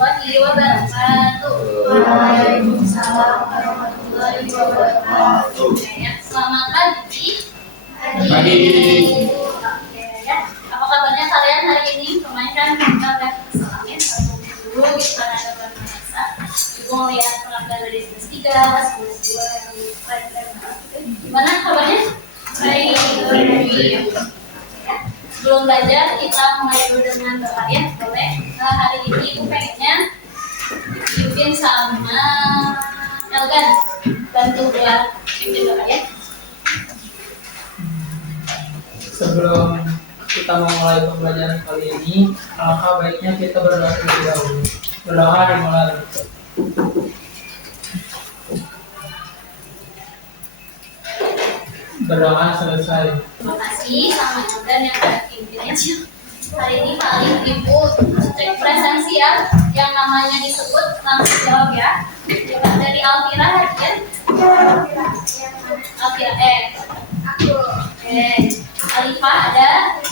warahmatullahi wabarakatuh. Waalaikumsalam warahmatullahi wabarakatuh. Ya, selamat pagi. Oke ya. Apa kabarnya kalian hari ini? Kemarin kan kita udah kesalahin satu minggu gitu kan ada bahasa. Ibu ngeliat penampilan dari kelas 3, kelas 2 yang keren-keren banget. Gimana kabarnya? Baik. Sebelum belajar kita mulai dulu dengan doa ya, boleh? Hari ini ibu pengennya dipimpin sama Elgan, bantu buat pimpin doa ya. Sebelum kita memulai pembelajaran kali ini, alangkah baiknya kita berdoa terlebih dahulu. Berdoa dimulai. Berdoa selesai. Terima kasih sama Elgan yang udah pimpin aja. Hari ini paling ibu cek presensi ya, yang namanya disebut langsung jawab ya. Dari Alvira hadir. Alvira aku. Alifah ada.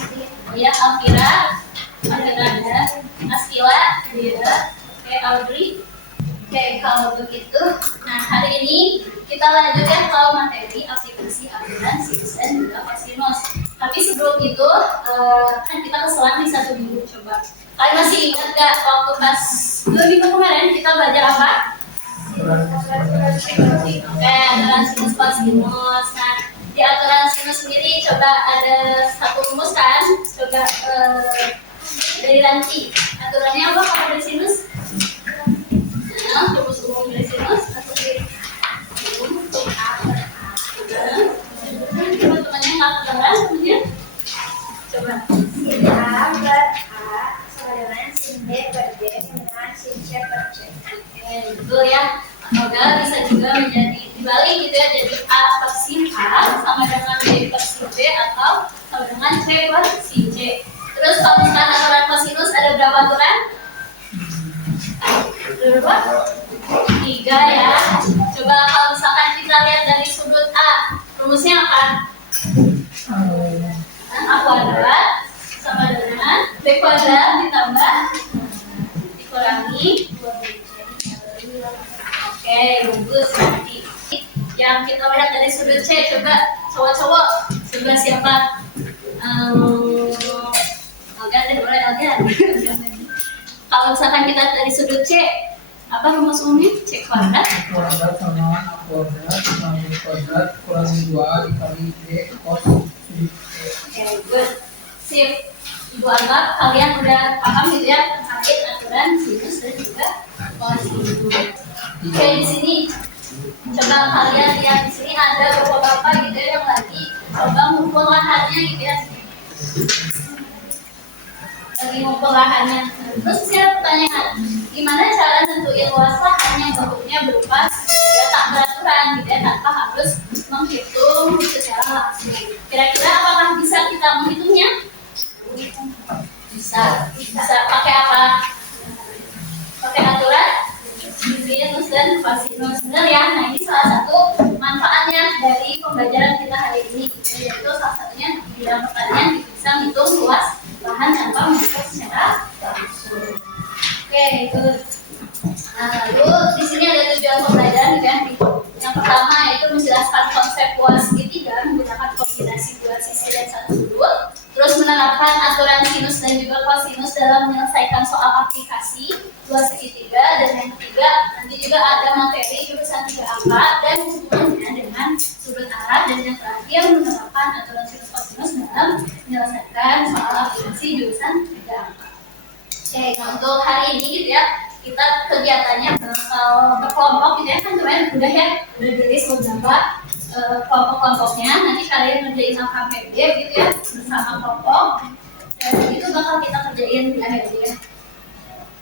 Ya Alvira. Ada. Askila ada. Audrey. Kalau begitu, nah hari ini kita lanjut ya ke materi aplikasi aliran sinus dan juga kosinus. Tapi sebelum itu, kan kita keselan di 1 minggu coba. Kalian masih ingat gak waktu pas 2 minggu kemarin kita belajar apa? Aturan sinus kosinus. Nah, di aturan sinus sendiri coba ada satu rumus kan? Coba dari Ranti. Aturannya apa kalau dari sinus? Rumus umum dari sinus atau dari teman-temannya nggak kedengeran kemudian coba sin A per A sama dengan sin B per B dengan sin C per C. Betul ya. Semoga bisa juga menjadi dibalik gitu ya, jadi A per sin A sama dengan B per sin B atau sama dengan C per sin C. Terus kalau misalkan aturan kosinus ada berapa aturan? Berapa? 3 ya. Coba kalau misalkan kita lihat dari sudut A, rumusnya apa? A kuadrat sama dengan B kuadrat ditambah dikurangi 2BC. Oke, bagus. Nanti yang kita lihat dari sudut C, coba cowok-cowok sebelah siapa? Algan, boleh Algan. Kalau misalkan kita dari sudut C, apa rumus umumnya? C kuadrat. Kuadrat sama A kuadrat sama B kuadrat kurangi 2 dikali B cos. Oke, good. Sip. Ibu anggap kalian udah paham gitu ya terkait aturan sinus dan juga kosinus. Oke, di sini coba kalian lihat di sini ada bapak-bapak gitu ya yang lagi coba ngumpul lahannya gitu ya. Lagi ngumpul lahannya. Terus saya pertanyaan, gimana cara nentuin luas lahan yang bentuknya berupa ya, tak beraturan gitu ya, tanpa harus menghitung secara langsung. Kira-kira apakah bisa kita menghitungnya? Bisa pakai apa? Pakai aturan sinus dan kosinus, benar ya? Nah ini salah satu manfaatnya dari pembelajaran kita hari ini, yaitu salah satunya di dalam pertanyaan bisa menghitung luas lahan tanpa menghitung secara langsung. Oke, itu. Nah, lalu di sini ada tujuan pembelajaran kan? Yang pertama yaitu menjelaskan konsep luas segitiga menggunakan kombinasi 2 sisi dan 1 sudut. Terus menerapkan aturan sinus dan juga kosinus dalam menyelesaikan soal aplikasi 2 segitiga. Dan yang ketiga, nanti juga ada materi jurusan 3 angka dan hubungannya dengan sudut arah. Dan yang terakhir, menerapkan aturan sinus kosinus dalam menyelesaikan soal aplikasi jurusan 3 angka. Oke, nah untuk hari ini gitu ya, kita kegiatannya bakal berkelompok gitu ya, kan kemarin udah ditulis beberapa kelompok-kelompoknya. Nanti kalian ngerjain LKPD gitu ya bersama kelompok, dan itu bakal kita kerjain di akhir ya.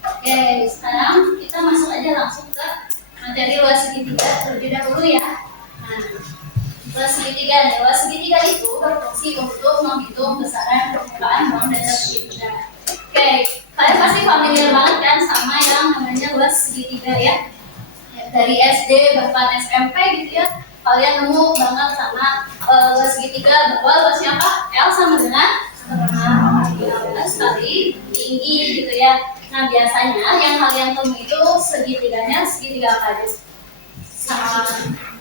Oke, sekarang kita masuk aja langsung ke materi luas segitiga terlebih dahulu ya. Nah, luas segitiga nih, luas segitiga itu berfungsi untuk menghitung besaran permukaan ruang dasar segitiga. Oke, kalian pasti familiar banget kan sama yang namanya luas segitiga ya. Dari SD bahkan SMP gitu ya, kalian nemu banget sama luas segitiga bahwa luasnya apa? L sama dengan 1,15 kali tinggi gitu ya. Nah biasanya yang kalian temui itu segitiganya segitiga apa aja? Sama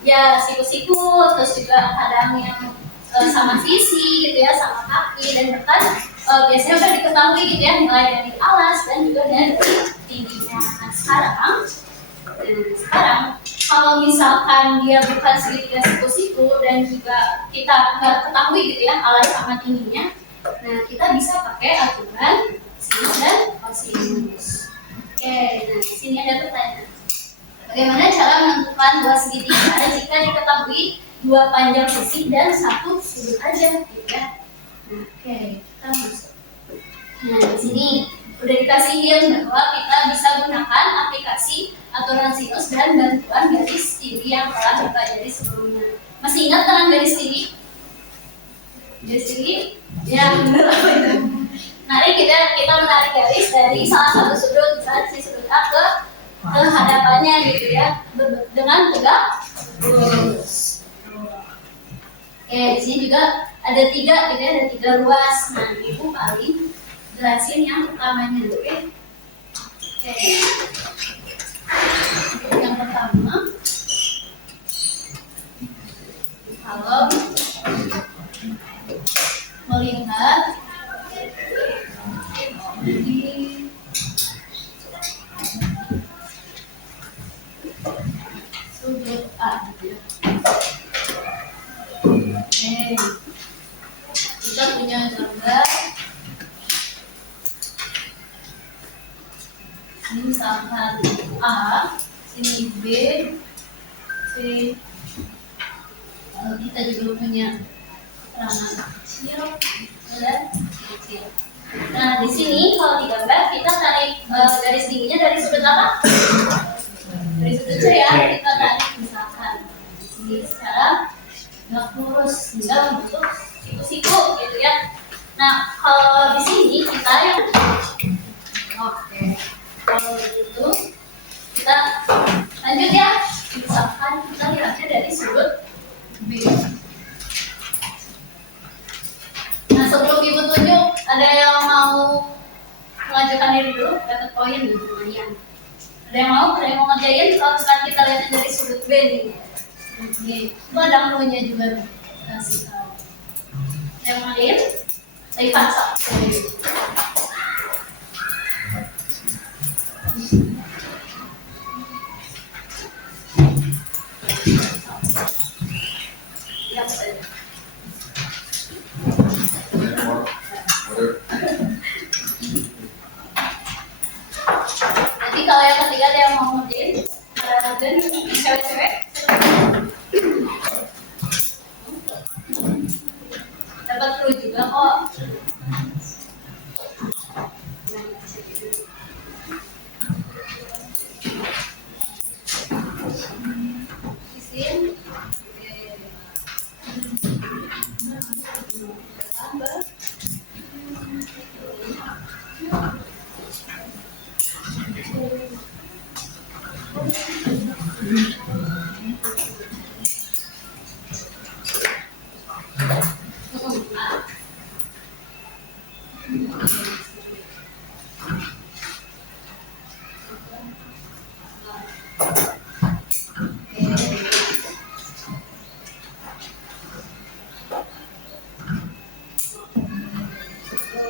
ya siku-siku, terus juga kadang yang sama sisi gitu ya, sama kaki, dan bahkan biasanya udah diketahui gitu ya, mulai dari alas dan juga dari tingginya. Nah sekarang kalau misalkan dia bukan segitiga siku-siku dan juga kita nggak ketahui gitu ya alas sama tingginya, nah kita bisa pakai aturan sinus dan kosinus. Oke, nah di sini ada pertanyaan. Bagaimana cara menentukan dua segitiga jika diketahui dua panjang sisi dan satu sudut aja, gitu ya? Nah, oke, kita masuk. Nah, di sini udah dikasih hint bahwa kita bisa gunakan aplikasi aturan sinus dan bantuan garis tinggi yang telah dipelajari sebelumnya. Masih ingat kan garis tinggi? Garis tinggi? Ya, benar apa itu? Mari kita menarik garis dari salah satu sudut, misalnya si sudut A ke hadapannya gitu ya, dengan tegak lurus. Oke, di sini juga ada tiga gitu ya, ada tiga ruas. Nah, ibu paling jelasin yang utamanya, oke? Oke. Yang pertama, kalau melihat di sudut A, oke, kita punya gambar. Ini misalkan A, sini B, C. Kita juga punya keterangan kecil dan kecil. Nah, di sini kalau digambar kita tarik garis tingginya dari sudut apa? Dari sudut C ya. Kita tarik misalkan di sini secara nggak lurus hingga membentuk siku-siku gitu ya. Nah, kalau di sini kita yang oke. Kalau begitu kita lanjut ya. Misalkan kita lihatnya dari sudut B. Nah sebelum ibu tunjuk, ada yang mau mengajukan diri dulu, dapat poin nih lumayan. Ada yang mau? Ada yang mau ngerjain? Kalau misalkan kita lihatnya dari sudut B nih. Oke, itu ada clue-nya juga kasih tahu. Ada yang mau ngerjain? Dari paksa. Jadi kalau yang ketiga ada yang mau ngerjain, dan cewek-cewek dapat clue juga kok. Isin. Tambah.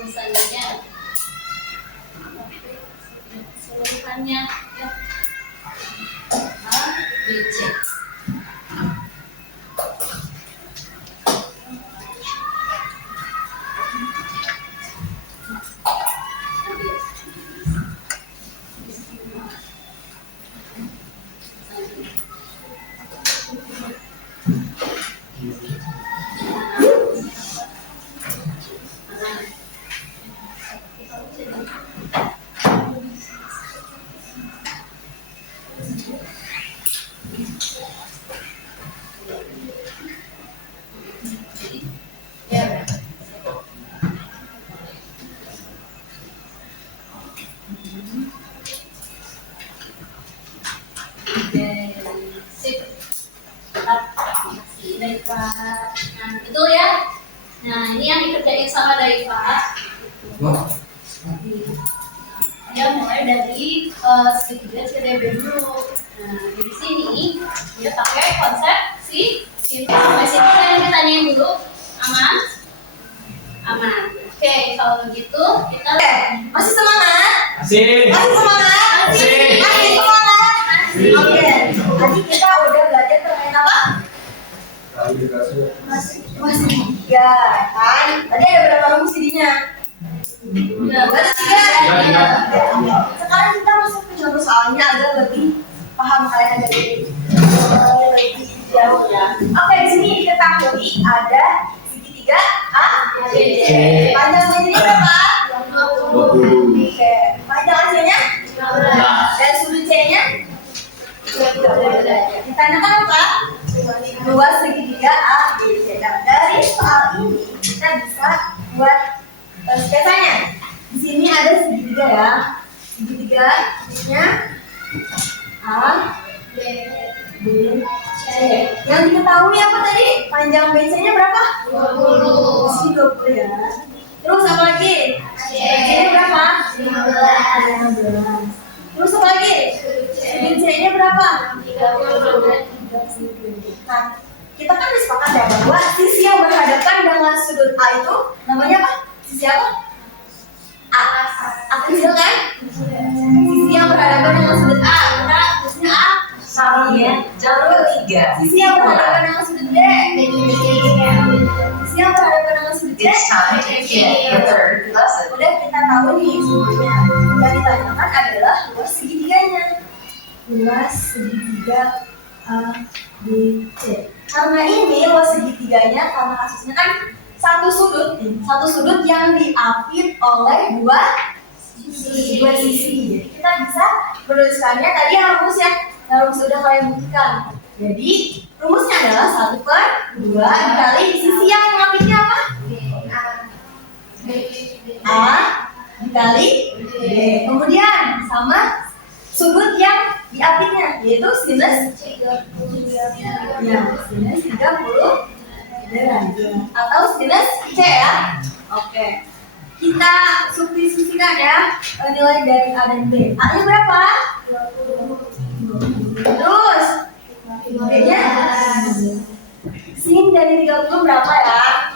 Misalnya seluruhannya ya A, B, C. Nah, itu ya. Nah, ini yang dikerjain sama Daifa. dia mulai dari segitiga CDB dulu. Nah, di sini dia pakai konsep si sinus. Sampai sini kalian ditanyain dulu, aman? Aman. Oke, kalau begitu kita Masih semangat? Masih. Masih semangat? Masih semangat? Oke. Tadi kita udah belajar permainan apa? Masih tiga, kan? Tadi ada berapa rumus jadinya? Berarti tiga. Sekarang kita masuk ke contoh soalnya agak lebih paham kalian agak lebih jauh ya. Oke, di sini diketahui ada segitiga A, B, C. Panjang begini berapa? 20. Oke. Panjang AC-nya? 15. Dan sudut C-nya? 30. Ditanyakan apa? Dua segitiga A, B, C. Nah, dari soal ini kita bisa buat sketsanya. Di sini ada segitiga ya. Segitiga nya A, B, C. Yang diketahui apa tadi? Panjang BC-nya berapa? 20. Sini 20 ya. Terus apa lagi? C-nya berapa? 15. Terus apa lagi? C-nya berapa? 30. Nah, kita kan disepakati ya bahwa sisi yang berhadapan dengan sudut A itu namanya apa? Sisi apa? A. A kecil kan? Sisi yang berhadapan dengan sudut A, kita tulisnya A. Sama. Jalur 3. Sisi yang berhadapan dengan sudut D. Sisi yang berhadapan dengan sudut D. Udah kita tahu nih semuanya. Yang ditanyakan adalah luas segitiganya. Luas segitiga A, B, C. Karena ini luas segitiganya, karena kasusnya kan satu sudut yang diapit oleh dua sisi. Jadi kita bisa menuliskannya tadi yang rumus ya. Yang sudah kalian buktikan. Jadi rumusnya adalah 1/2 dikali sisi yang mengapitnya apa? A dikali B. Kemudian sama sudut yang diapitnya yaitu sinus 30 derajat atau sinus C ya. Oke. Kita substitusikan ya nilai dari A dan B. A-nya berapa? 20. Terus B-nya sin dari 30 berapa ya?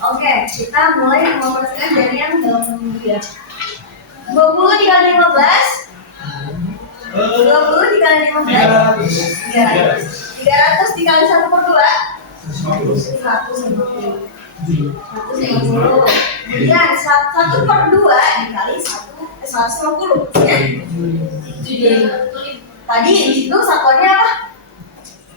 Oke, kita mulai mengoperasikan dari yang dalam seminggu ya. 20 dikali 15 20 dikali 15 300 dikali 1/2 150. Kemudian 1/2 dikali 150 ya? Tadi itu satuannya apa?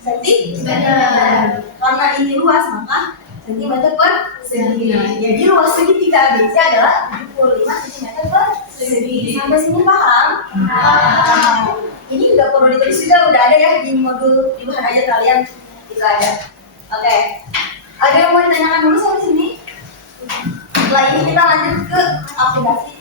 Sentimeter. Karena ini luas maka sentimeter per segi. Jadi luas segitiga ABC adalah 75 cm per segi. Sampai sini paham? Ini nggak perlu ditulis juga, udah ada ya di modul di bahan ajar kalian itu ada. Oke. Ada yang mau ditanyakan dulu sampai sini? Setelah ini kita lanjut ke aplikasi.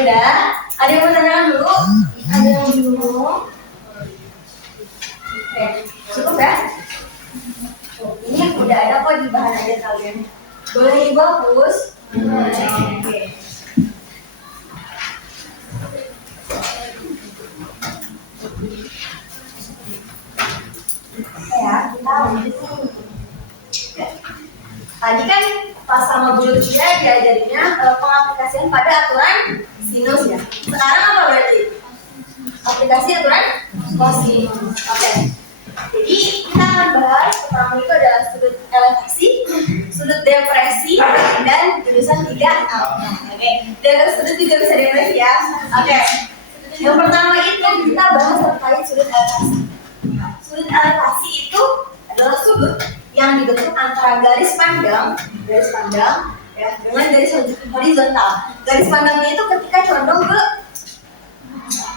Udah? Ada yang mau ditanyakan dulu? Ada yang bingung? Oke, cukup ya? Ini udah ada kok di bahan ajar kalian. Boleh dibahas? Oke. Ya, kita lanjut. Tadi kan pas sama Bu Lucia diajarinnya pengaplikasian pada aturan sinus ya. Sekarang apa berarti? Aplikasi aturan kosinus. Oke. Jadi kita akan bahas pertama itu adalah sudut elevasi, sudut depresi, dan jurusan 3A. Oke. Dan sudut juga bisa depresi ya. Oke. Yang pertama itu kita bahas terkait sudut elevasi. Sudut elevasi itu adalah sudut yang dibentuk antara garis pandang ya dengan garis horizontal. Garis pandangnya itu ketika condong ke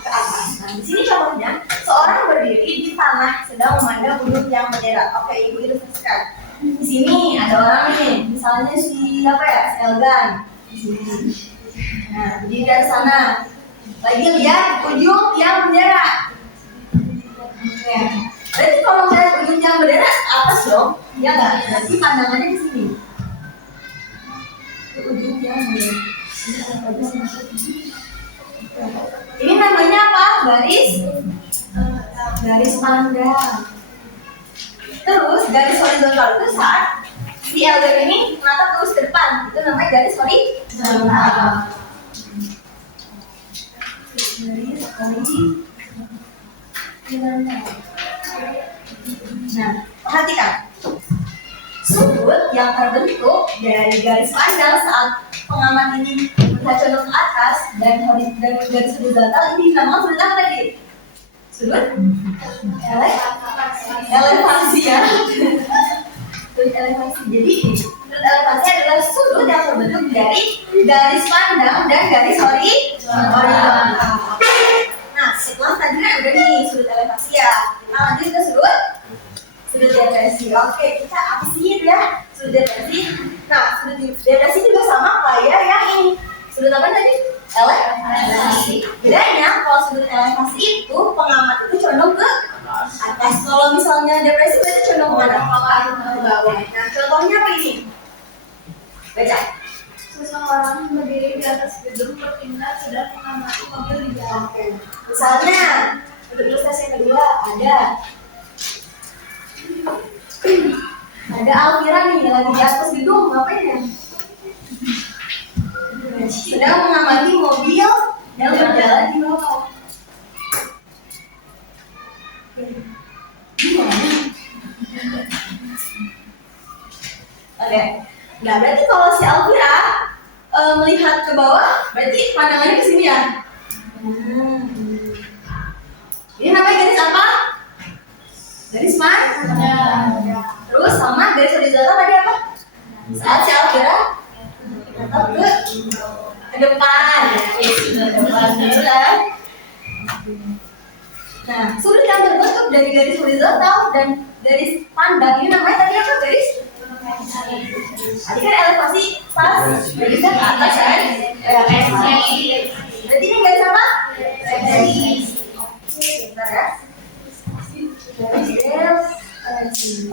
atas. Nah, di sini contohnya seorang berdiri di tanah sedang memandang gunung yang menderak. Oke, ibu ilustrasikan. Di sini ada orang nih, misalnya si apa ya, Elgan. Di sini. Nah, berdiri dari sana. Lagi lihat ujung yang menderak. Oke. Berarti kalau melihat ujung tiang bendera atas dong, ya nggak? Berarti pandangannya di sini. Ujung tiang bendera. Ini namanya apa? Garis pandang. Terus garis horizontal itu saat si LDR ini menatap terus ke depan, itu namanya garis horizontal. Nah, perhatikan sudut yang terbentuk dari garis pandang saat pengamat ini melihat condong ke atas dan garis horizontal ini dinamakan sudut apa tadi? Sudut elevasi ya. Sudut elevasi. Jadi sudut elevasi adalah sudut yang terbentuk dari garis pandang dan garis horizontal. Nah, setelah tadi kan udah nih sudut elevasi ya. Kita lanjut ke sudut depresi. Oke, kita apa sih itu ya? Sudut depresi. Nah, sudut depresi juga sama kayak yang ini. Sudut apa tadi? Elevasi. Bedanya kalau sudut elevasi itu pengamat itu condong ke atas. Kalau misalnya depresi berarti condong ke mana? Ke bawah. Nah, contohnya apa ini? Baca. Seseorang berdiri di atas gedung bertindak sedang mengamati mobil di jalan. Oke. Misalnya, untuk ilustrasi yang kedua ada Alvira nih lagi di atas gedung, ngapain ya? Sedang mengamati mobil yang berjalan di bawah. Oke. Nah, berarti kalau si Alvira melihat ke bawah, berarti pandangannya ke sini ya. Ini namanya garis apa? Garis pandang. Terus sama garis horizontal tadi apa? Saat si Alvira tetap ke depan. Nah, sudut yang terbentuk dari garis horizontal dan garis pandang ini namanya tadi apa? Garis. Tadi kan elevasi pas garisnya ke atas kan? Berarti ini garis apa? Garis. Bentar ya.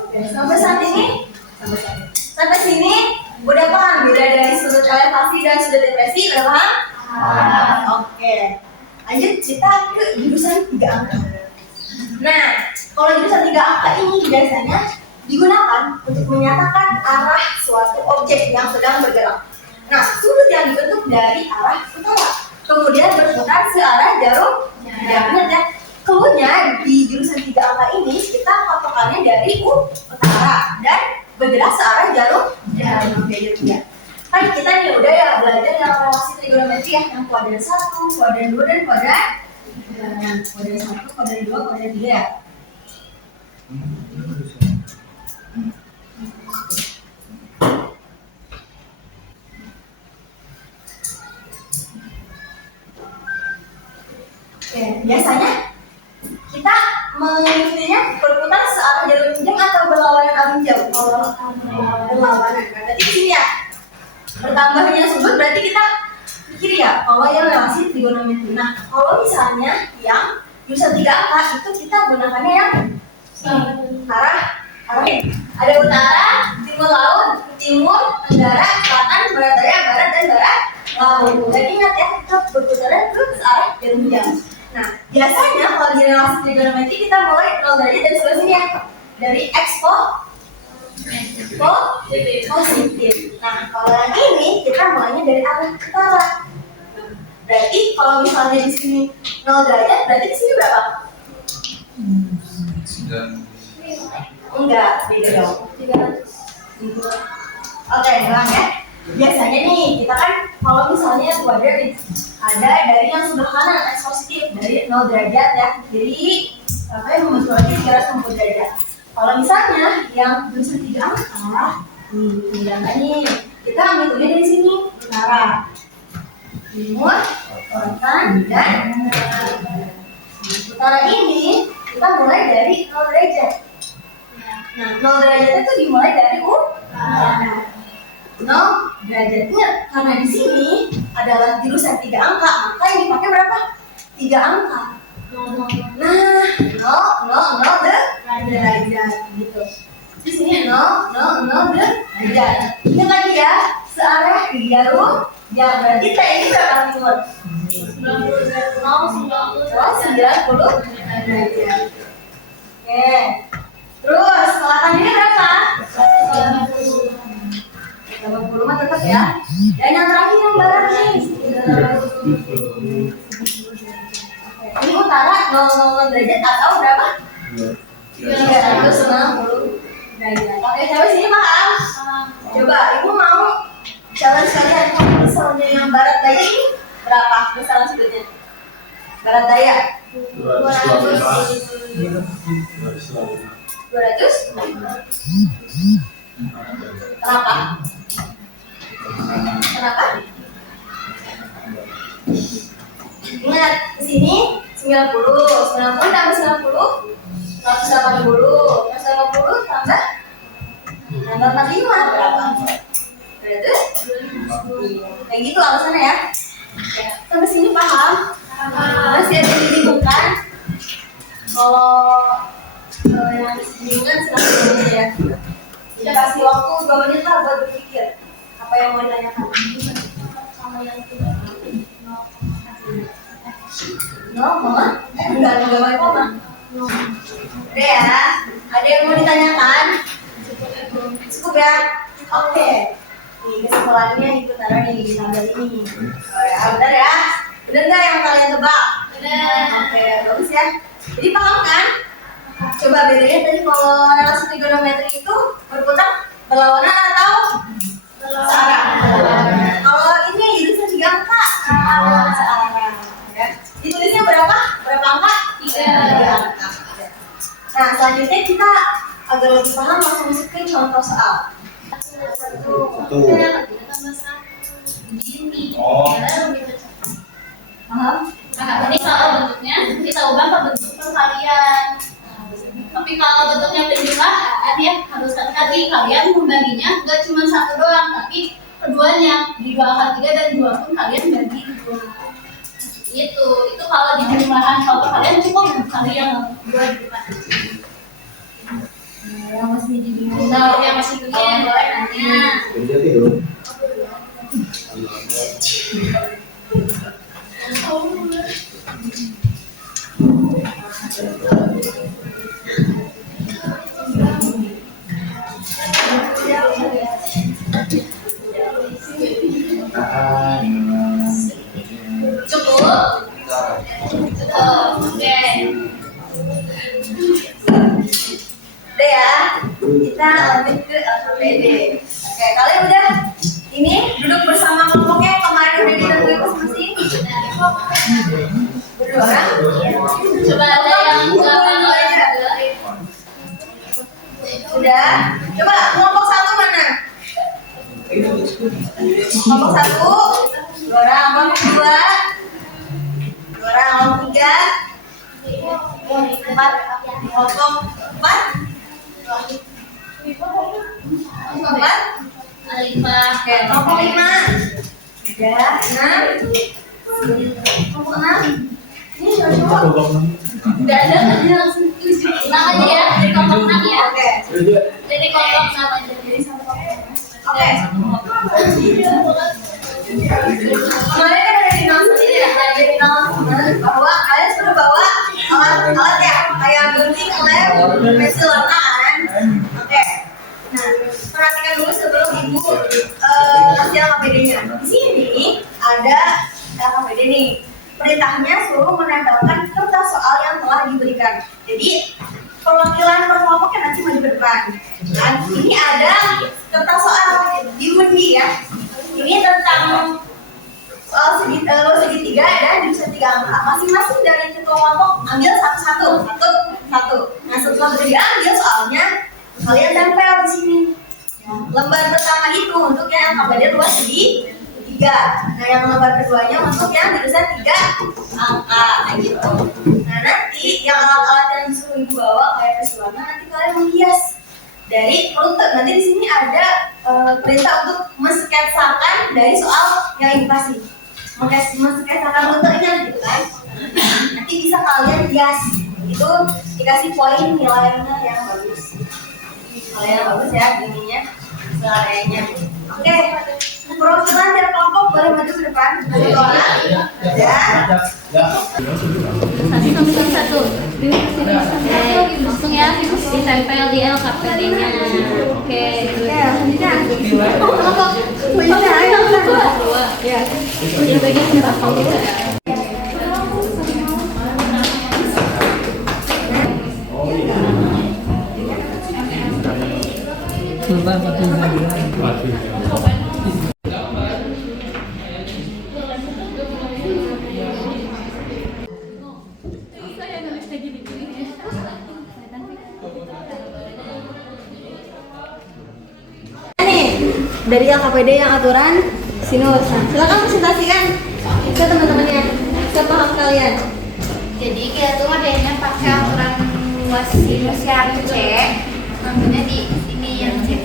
Oke, sampai sini udah paham beda dari sudut elevasi dan sudut depresi, udah paham? Oke. Lanjut kita ke jurusan 3 angka. Nah, kalau jurusan 3 angka ini biasanya digunakan untuk menyatakan arah suatu objek yang sedang bergerak. Nah, sudut yang dibentuk dari arah utara, kemudian berputar searah jarum. Benar ya? Kemudian di jurusan 3 angka ini kita patokannya dari utara dan bergerak searah jarum. Oke, ya. Kan kita nih udah ya belajar yang relasi trigonometri ya, yang kuadran 1, kuadran 2 dan kuadran 1, kuadran 2, kuadran 3 ya. Oke, biasanya kita mengikutinya berputar searah jarum pinjam atau berlawanan arus jam? Berlawanan. Berarti di sini ya. Bertambahnya sudut berarti kita pikir ya kalau yang relasi trigonometri. Nah, kalau misalnya yang jurusan 3 angka itu kita gunakannya yang arah ada utara, timur laut, timur, tenggara, selatan, barat daya, barat dan barat laut. Dan ingat ya, kita berputar terus arah jarum jam. Nah, biasanya kalau di relasi trigonometri kita mulai 0 derajat dan seterusnya dari x positif. Nah, kalau yang ini kita mulainya dari arah utara. Berarti kalau misalnya di sini 0 derajat, berarti di sini berapa? Enggak, beda dong. 300. Oke, ulang ya. Biasanya nih kita kan kalau misalnya kuadran ada dari yang sebelah kanan x positif dari 0 derajat ya. Jadi apa yang membentuk lagi 360 derajat. Kalau misalnya yang jurusan 3 angka, nih kita ambilnya dari sini utara, timur, selatan, dan utara ini kita mulai dari 0 derajat. Nah, 0 derajat itu dimulai dari utara. 0 derajatnya karena di sini adalah jurusan 3 angka, maka yang dipakai berapa? 3 angka. Nah, 0, 0, 0 derajat. derajat gitu. Di sini 0, 0, 0 derajat. Ini lagi ya, searah 3 jam. Berarti T ini berapa timur? 90 derajat. 90 derajat. Oke. Terus selatan ini berapa? 80 mah tetap ya. Dan yang terakhir yang barat nih. Ini utara 0,0 derajat atau berapa? 360 derajat. Oke, sampai sini paham? Coba ibu mau challenge kalian, kalau misalnya yang barat daya ini berapa? Misalnya sebutnya barat daya 200. Kenapa? Kenapa? Ingat, ke sini 90 tambah 90 180 tambah 45 berapa? Berarti kayak gitu alasannya ya. Sampai sini paham? Masih ada yang dibingungkan? Kalau yang bingungan silahkan ya. Kita kasih waktu 2 menit lah buat berpikir apa yang mau ditanyakan. Sama yang tidak. Mama? Enggak mau koma. Udah ya, ada yang mau ditanyakan? Cukup ya? Oke. Nih kesimpulannya itu taruh di tabel ini. Oh ya, benar ya? Benar nggak yang kalian tebak? Benar. Oke, bagus ya. Jadi paham kan? Coba bedain tadi kalau relasi trigonometri itu berputar berlawanan atau searah? Kalau ini jadi 3 angka. Searah. Ya. Ditulisnya berapa? Berapa angka? 3 angka. Nah, selanjutnya kita agar lebih paham langsung masukin contoh soal. Paham? Nah, ini kalau bentuknya kita ubah ke bentuk perkalian. Tapi kalau bentuknya penjumlahan ya harus hati-hati, kalian membaginya nggak cuma 1 doang, tapi keduanya di 2 angka 3 dan 2 pun kalian bagi 2. Itu kalau di jumlahan, kalau kalian cukup kalian 2 di depan. Yang masih dibingung. Nah, yang masih begini boleh nanya. Cukup? Oke. Udah ya, kita lanjut ke LKPD. Oke, kalian udah ini duduk bersama kelompoknya yang kemarin udah ditentuin masing-masing. Berdua kan? Coba ada yang nggak paham aja. Udah. Coba kelompok 1 mana? Kelompok 1, 2 orang, kelompok 2, 2 orang, kelompok 3, 4, kelompok 4, kelompok 4, Alifah. oke, kelompok 5, 3, 6, kelompok 6, ini cowok. Udah ada kan langsung tulis ulang aja ya dari kelompok 6 ya. Oke, Dari kelompok 6 aja dari satu kelompok. oke. Kemarin kan ada di sendiri ya, ada di bahwa kalian sudah bawa alat-alat ya, kayak gunting, lem, pensil warna kan. Oke. Nah, perhatikan dulu sebelum ibu kasih LKPD-nya. Di sini ada LKPD nih. Perintahnya suruh menempelkan kertas soal yang telah diberikan. Jadi perwakilan per kelompoknya nanti maju ke depan. Dan ini ada kertas soal diundi ya. Ini tentang soal segitiga dan jurusan 3 angka. Masing-masing dari ketua kelompok ambil satu-satu. Nah, setelah sudah diambil soalnya, kalian tempel di sini. Ya, lembar pertama itu untuk yang LKPD luas segitiga. Nah, yang lembar keduanya untuk yang jurusan 3 angka, kayak gitu. Nah, nanti yang alat-alat yang disuruh ibu bawa kayak pensil warna, nanti kalian menghias dari rute. Nanti di sini ada perintah untuk mensketsakan dari soal yang ibu kasih. Mensketsakan rutenya gitu kan. Nanti bisa kalian hias. Itu dikasih poin nilainya yang bagus. Kalau yang bagus ya ininya areanya. Oke, perwakilan dari kelompok boleh maju ke depan. Satu orang. Ya. Satu. Langsung ya, ditempel di LKPD-nya. Oke. Kelompok. Dua. Ya. Di bagian berapa gitu ya? Nih, dari LKPD yang aturan sinus. Silakan presentasikan ke teman-temannya, ke paham kalian. Jadi kita tuh ngadainnya pakai aturan luas sinus yang C, namanya di sini yang C.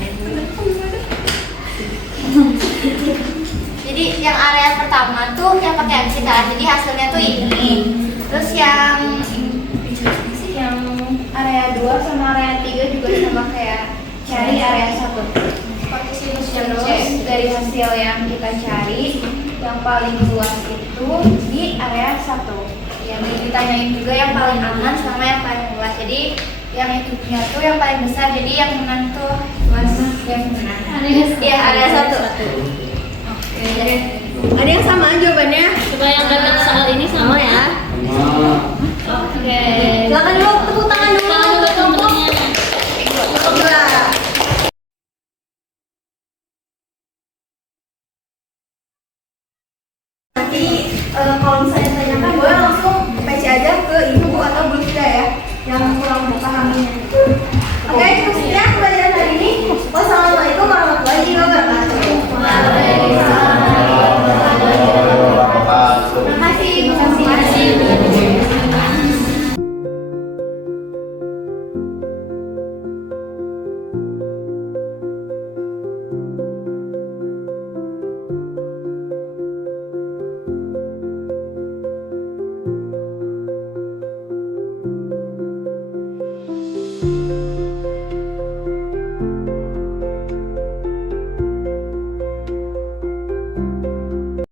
Jadi yang area pertama tuh yang pakai MC kan, jadi hasilnya tuh ini. Terus yang area 2 sama area 3 juga sama kayak cari area 1. Pakai sinus yang C dari hasil yang kita cari, yang paling luas itu di area 1. Yang ditanyain juga yang paling aman sama yang paling luas. Jadi yang itunya tuh yang paling besar. Jadi yang menang tuh luas yang menang. Ya, area 1. Oke. Ada yang sama jawabannya? Coba yang dapat